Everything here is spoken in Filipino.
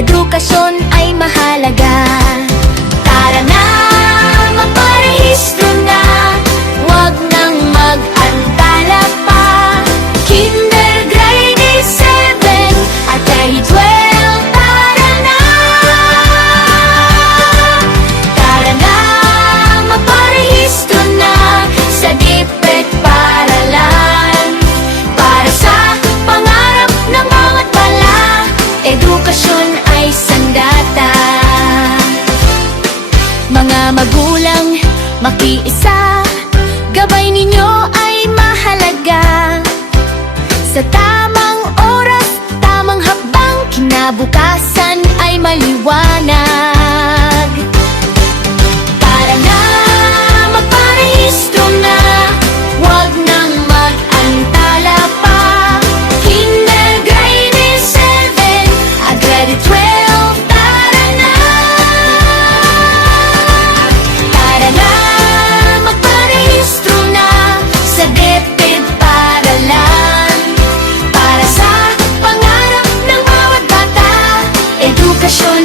edukasyon ay mahalaga. Tara na, magparehistro na, wag nang mag-antala pa. Kinder, grade 7 at grade 12, tara na. Tara na, magparehistro na sa DepEd Paaralan. Para sa pangarap ng bawat bala, edukasyon ay sandata. Mga magulang, makiisa, gabay ninyo ay mahalaga. Sa tamang oras, tamang hakbang, kinabukasan ay maliwanag. Tara na, magparehistro na, wag nang mag-antala pa. Kinder, grade 7 at grade 12, tara na. Tara na, magparehistro na sa DepEd Paaralan. Para sa pangarap ng bawat bata, edukasyon